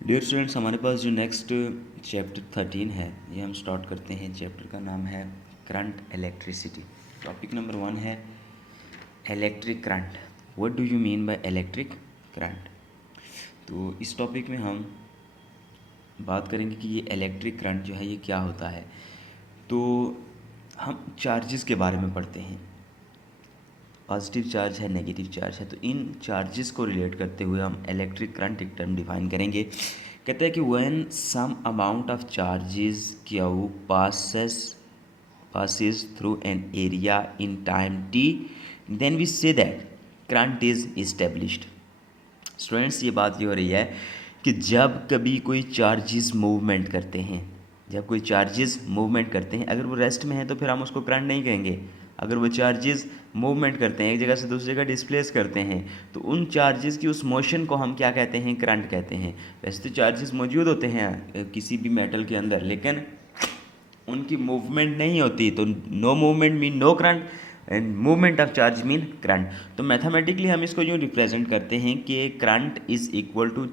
Dear students, हमारे पास जो next chapter 13 है, ये हम स्टार्ट करते हैं। चैप्टर का नाम है करंट इलेक्ट्रिसिटी। टॉपिक नंबर 1 है electric current. What do you mean by electric current. तो इस टॉपिक में हम बात करेंगे कि ये इलेक्ट्रिक करंट जो है ये क्या होता है। तो हम चार्जेस के बारे में पढ़ते हैं, पॉजिटिव चार्ज है, नेगेटिव चार्ज है। तो इन चार्जेस को रिलेट करते हुए हम इलेक्ट्रिक करंट एक टर्म डिफाइन करेंगे। कहते हैं कि when some amount of charges Q passes through an area in time t, then we say that current is established। Students, ये बात ये हो रही है कि जब कभी कोई चार्जेस मूवमेंट करते हैं, अगर वो रेस्ट में है तो फिर हम उसको करंट नहीं कहेंगे। अगर वो चार्जेस मूवमेंट करते हैं, एक जगह से दूसरी जगह डिस्प्लेस करते हैं, तो उन चार्जेस की उस मोशन को हम क्या कहते हैं? करंट कहते हैं। वैसे तो चार्जेस मौजूद होते हैं किसी भी मेटल के अंदर, लेकिन उनकी मूवमेंट नहीं होती, तो no movement mean no current and movement of charge mean current. तो मैथमेटिकली हम इसको यूँ रिप्रेजेंट करते हैं कि current is equal to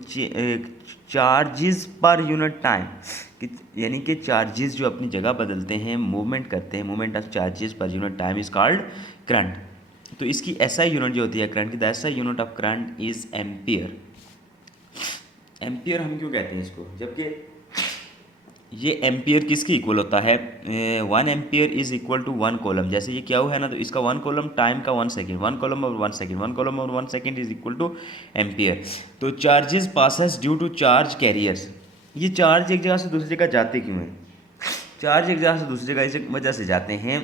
charges per unit time, यानी कि चार्जेस जो अपनी जगह बदलते हैं, मूवमेंट करते हैं, movement of charges per unit time is called current. तो इसकी एसआई यूनिट जो होती है करंट की, the SI unit of current is ampere. Ampere हम क्यों कहते हैं इसको, जबकि ये एम्पियर किसके इक्वल होता है? 1 ampere is equal to 1 coulomb. जैसे ये क्या है ना, तो इसका 1 कॉलम टाइम का 1 सेकेंड, 1 कॉलम और 1 सेकेंड, 1 कॉलम और 1 second is equal to ampere. तो charges passes due to charge carriers. ये चार्ज एक जगह से दूसरी जगह जाते क्यों हैं? चार्ज एक जगह से दूसरी जगह इस वजह से जाते हैं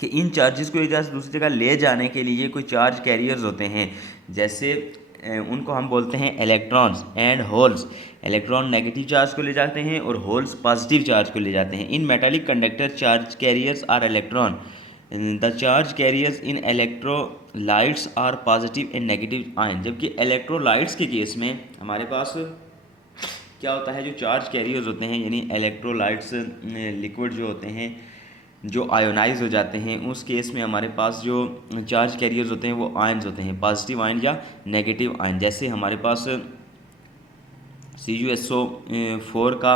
कि इन चार्जेस को एक जगह से दूसरी जगह ले जाने के लिए कोई चार्ज कैरियर्स होते हैं। जैसे उनको हम बोलते हैं electrons and holes. Electron negative charge को ले जाते हैं और होल्स पॉजिटिव चार्ज को ले जाते हैं। In metallic conductor charge carriers are electron. The charge carriers in electrolytes are positive and negative ion. जबकि इलेक्ट्रोलाइट्स के केस में हमारे पास क्या होता है, जो चार्ज कैरियर्स होते हैं, यानी इलेक्ट्रोलाइट्स लिक्विड जो होते हैं, जो आयोनाइज हो जाते हैं, उस केस में हमारे पास जो चार्ज कैरियर्स होते हैं वो आयन्स होते हैं, पॉजिटिव आयन या नेगेटिव आयन। जैसे हमारे पास CuSO4 का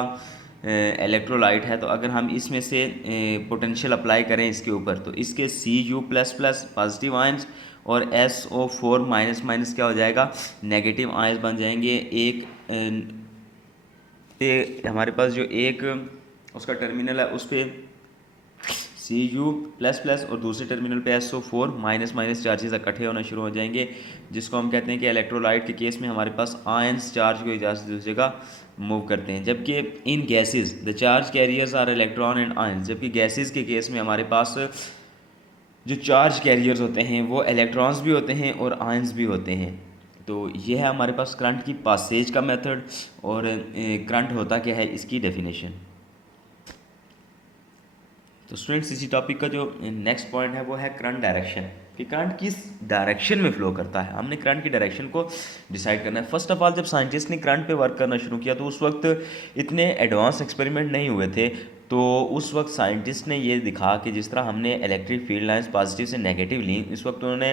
इलेक्ट्रोलाइट है, तो अगर हम इसमें से पोटेंशियल अप्लाई करें इसके ऊपर, तो इसके Cu++ पॉजिटिव आयन्स और SO4 माइनस माइनस क्या हो जाएगा? नेगेटिव आयन्स बन जाएंगे। एक पे हमारे पास जो एक उसका टर्मिनल है उस पर Cu++ और दूसरे टर्मिनल पे SO4 माइनस माइनस चार्जेस इकट्ठे होना शुरू हो जाएंगे, जिसको हम कहते हैं कि इलेक्ट्रोलाइट के केस में हमारे पास आयंस चार्ज को एक जगह से दूसरी जगह मूव करते हैं। जबकि in gases the charge carriers are electron and ions. जबकि गैसेस के केस में हमारे पास जो चार्ज कैरियर्स होते हैं वो इलेक्ट्रॉन्स भी होते हैं और आयंस भी होते हैं। तो ये है हमारे पास करंट की पासेज का मेथड, और करंट होता क्या है इसकी डेफिनेशन। तो स्टूडेंट्स, इसी टॉपिक का जो नेक्स्ट पॉइंट है वो है करंट डायरेक्शन, कि करंट किस डायरेक्शन में फ्लो करता है। हमने करंट की डायरेक्शन को डिसाइड करना है। फर्स्ट ऑफ ऑल, जब साइंटिस्ट ने करंट पे वर्क करना शुरू किया तो उस वक्त इतने एडवांस एक्सपेरिमेंट नहीं हुए थे। तो उस वक्त साइंटिस्ट ने ये दिखा कि जिस तरह हमने इलेक्ट्रिक फील्ड लाइंस पॉजिटिव से नेगेटिव ली, इस वक्त उन्होंने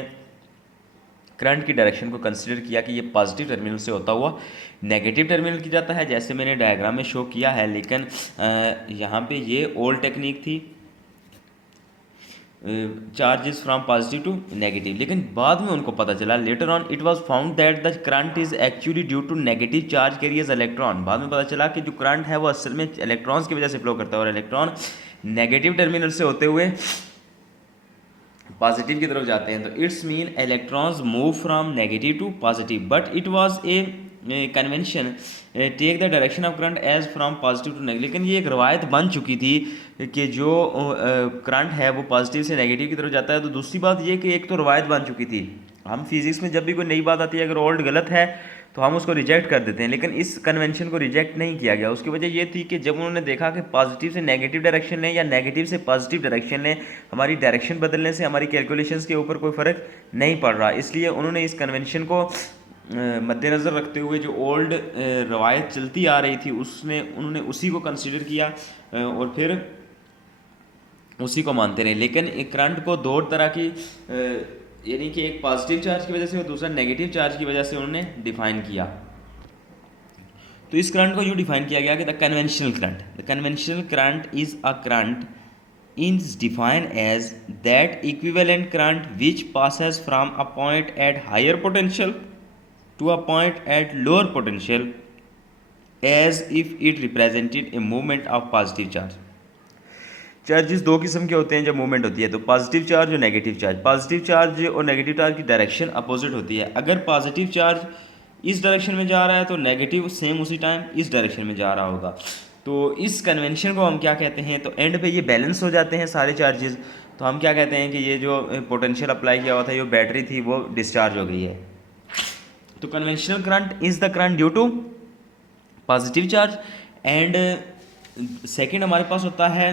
करंट की डायरेक्शन को कंसिडर किया कि ये पॉजिटिव टर्मिनल से होता हुआ नेगेटिव टर्मिनल की जाता है, जैसे मैंने डायग्राम में शो किया है। लेकिन यहाँ पे ये ओल्ड टेक्निक थी, charges from positive to negative. लेकिन बाद में उनको पता चला, later on it was found that the current is actually due to negative charge carriers electron. बाद में पता चला कि जो करंट है वो असल में इलेक्ट्रॉन्स की वजह से फ्लो करता है, और इलेक्ट्रॉन नेगेटिव टर्मिनल से होते हुए पॉजिटिव की तरफ जाते हैं। तो it's mean electrons move from negative to positive, but it was a convention take the direction of current as from positive to negative. लेकिन ये एक रवायत बन चुकी थी कि जो करंट है वो पॉजिटिव से नेगेटिव की तरफ जाता है। तो दूसरी बात ये कि एक तो रवायत बन चुकी थी। हम फिजिक्स में जब भी कोई नई बात आती है, अगर ओल्ड गलत है तो हम उसको रिजेक्ट कर देते हैं, लेकिन इस कन्वेंशन को रिजेक्ट नहीं किया गया। उसकी वजह ये थी कि जब उन्होंने देखा कि पॉजिटिव से नेगेटिव डायरेक्शन लें या नेगेटिव से पॉजिटिव डायरेक्शन लें, हमारी डायरेक्शन बदलने से हमारी कैलकुलेशंस के ऊपर कोई फ़र्क नहीं पड़ रहा। इसलिए उन्होंने इस कन्वेंशन को मद्देनज़र रखते हुए जो ओल्ड रवायत चलती आ रही थी उन्होंने उसी को कंसिडर किया और फिर उसी को मानते रहे। लेकिन एक करंट को दो तरह की यानी कि एक पॉजिटिव चार्ज की वजह से और दूसरा नेगेटिव चार्ज की वजह से उन्होंने डिफाइन किया। तो इस करंट को यूँ डिफाइन किया गया कि the conventional current is a current is defined as that equivalent current which passes from a point at higher potential to a point at lower potential as if it represented a movement of positive charge. Charges दो किस्म के होते हैं जब movement होती है, तो positive charge और नेगेटिव चार्ज। पॉजिटिव चार्ज और नेगेटिव चार्ज की डायरेक्शन अपोजिट होती है। अगर पॉजिटिव चार्ज इस डायरेक्शन में जा रहा है तो नेगेटिव सेम उसी टाइम इस डायरेक्शन में जा रहा होगा। तो इस कन्वेंशन को हम क्या कहते हैं, तो एंड पे ये बैलेंस हो जाते हैं सारे चार्जेस, तो हम क्या कहते हैं कि ये जो पोटेंशियल अप्लाई किया हुआ था, ये बैटरी थी, वो डिस्चार्ज हो गई है। तो conventional current is the current due to positive charge. And second हमारे पास होता है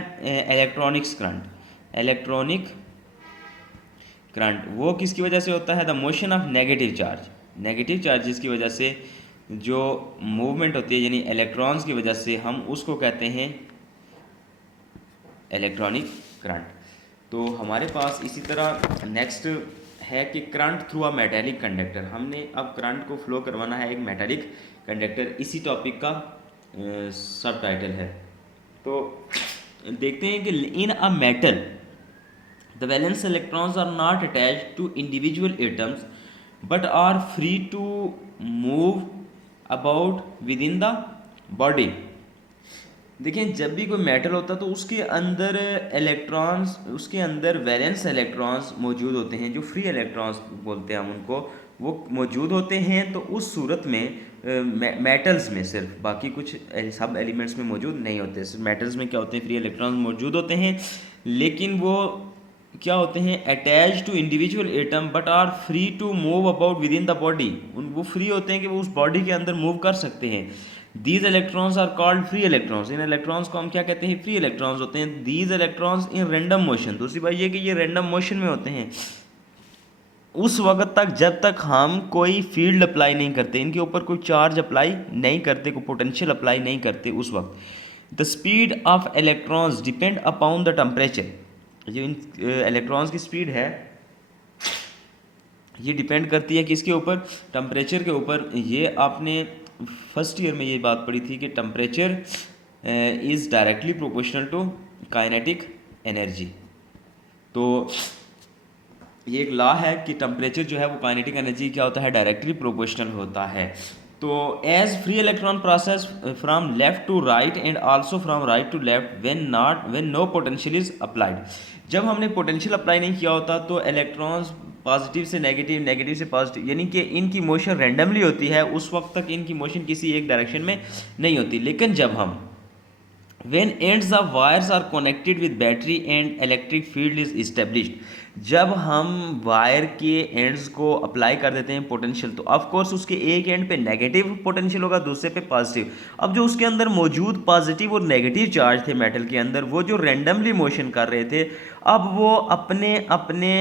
इलेक्ट्रॉनिक्स करंट। इलेक्ट्रॉनिक करंट वो किसकी वजह से होता है, the motion of negative charge. Negative charges की वजह से जो मूवमेंट होती है, यानी इलेक्ट्रॉन्स की वजह से, हम उसको कहते हैं इलेक्ट्रॉनिक करंट। तो हमारे पास इसी तरह नेक्स्ट है कि current through a metallic conductor. हमने अब करंट को फ्लो करवाना है एक मेटेलिक कंडक्टर, इसी टॉपिक का सब टाइटल है। तो देखते हैं कि in a metal the valence electrons are not attached to individual atoms but are free to move about within the body. देखिए, जब भी कोई मेटल होता है तो उसके अंदर इलेक्ट्रॉन्स, उसके अंदर वैलेंस इलेक्ट्रॉन्स मौजूद होते हैं, जो फ्री इलेक्ट्रॉन्स बोलते हैं हम उनको, वो मौजूद होते हैं। तो उस सूरत में मेटल्स में सिर्फ, बाकी कुछ सब एलिमेंट्स में मौजूद नहीं होते। मेटल्स में क्या होते हैं, फ्री इलेक्ट्रॉन्स मौजूद होते हैं, लेकिन वो क्या होते हैं, attach to individual atom but are free to move about within the body. वो फ्री होते हैं कि वो उस बॉडी के अंदर मूव कर सकते हैं। These electrons are called free electrons. इन इलेक्ट्रॉन्स को हम क्या कहते हैं, फ्री इलेक्ट्रॉन्स होते हैं। These electrons in random motion. दूसरी बात ये कि ये रैंडम मोशन में होते हैं उस वक्त तक जब तक हम कोई फील्ड अप्लाई नहीं करते, इनके ऊपर कोई चार्ज अप्लाई नहीं करते, कोई पोटेंशियल अप्लाई नहीं करते उस वक्त। The speed of electrons depend upon the temperature. जो इन इलेक्ट्रॉन्स की स्पीड है ये डिपेंड करती है किसके ऊपर, टेम्परेचर के ऊपर। ये आपने फर्स्ट ईयर में ये बात पढ़ी थी कि temperature is directly proportional to kinetic energy. तो ये एक लॉ है कि टेम्परेचर जो है वो काइनेटिक एनर्जी क्या होता है, डायरेक्टली प्रोपोर्शनल होता है। तो as free electron process from left to right and also from right to left when no potential is applied. जब हमने पोटेंशियल अप्लाई नहीं किया होता तो इलेक्ट्रॉन्स पॉजिटिव से नेगेटिव, नेगेटिव से पॉजिटिव, यानी कि इनकी मोशन रैंडमली होती है। उस वक्त तक इनकी मोशन किसी एक डायरेक्शन में नहीं होती। लेकिन जब हम when ends of wires are connected with battery and electric field is established, जब हम वायर के एंड्स को अप्लाई कर देते हैं पोटेंशियल, तो ऑफ कोर्स उसके एक एंड पे नेगेटिव पोटेंशियल होगा, दूसरे पे पॉजिटिव। अब जो उसके अंदर मौजूद पॉजिटिव और नेगेटिव चार्ज थे मेटल के अंदर, वो जो रैंडमली मोशन कर रहे थे, अब वो अपने अपने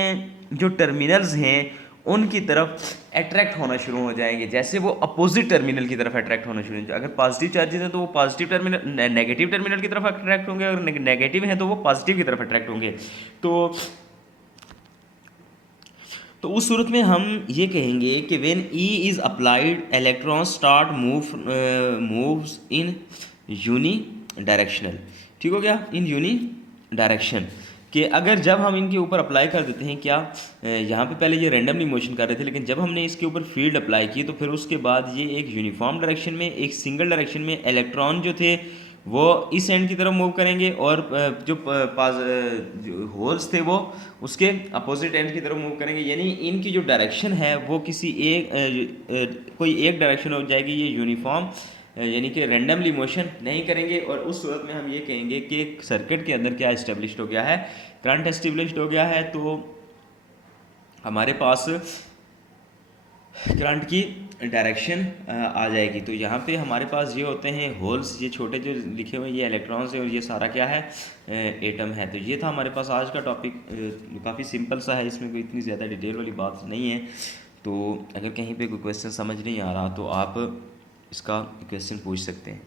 जो टर्मिनल्स हैं उनकी तरफ अट्रैक्ट होना शुरू हो जाएंगे, जैसे वो अपोजिट टर्मिनल की तरफ अट्रैक्ट होना शुरू हो जाएंगे। अगर पॉजिटिव चार्जेस हैं तो वो पॉजिटिव टर्मिनल, नेगेटिव टर्मिनल की तरफ अट्रैक्ट होंगे, और नेगेटिव हैं तो वो पॉजिटिव की तरफ अट्रैक्ट होंगे। तो उस सूरत में हम ये कहेंगे कि when E is applied electron start moves in unidirectional. ठीक हो गया, इन यूनी डायरेक्शन। कि अगर जब हम इनके ऊपर अप्लाई कर देते हैं, क्या यहाँ पे पहले ये रैंडमली मोशन कर रहे थे, लेकिन जब हमने इसके ऊपर फील्ड अप्लाई की तो फिर उसके बाद ये एक यूनिफॉर्म डायरेक्शन में, एक सिंगल डायरेक्शन में इलेक्ट्रॉन जो थे वो इस एंड की तरफ मूव करेंगे, और जो होल्स थे वो उसके अपोजिट एंड की तरफ मूव करेंगे। यानी इनकी जो डायरेक्शन है वो किसी एक कोई एक डायरेक्शन हो जाएगी, ये यूनिफॉर्म यानी कि रैंडमली मोशन नहीं करेंगे। और उस सूरत में हम ये कहेंगे कि सर्किट के अंदर क्या इस्टेब्लिश्ड हो गया है, करंट इस्टेब्लिश्ड हो गया है। तो हमारे पास करंट की डायरेक्शन आ जाएगी। तो यहाँ पे हमारे पास ये होते हैं होल्स, ये छोटे जो लिखे हुए ये इलेक्ट्रॉन्स हैं, और ये सारा क्या है, एटम है। तो ये था हमारे पास आज का टॉपिक, काफ़ी सिंपल सा है, इसमें कोई इतनी ज़्यादा डिटेल वाली बात नहीं है। तो अगर कहीं पे कोई क्वेश्चन समझ नहीं आ रहा तो आप इसका क्वेश्चन पूछ सकते हैं।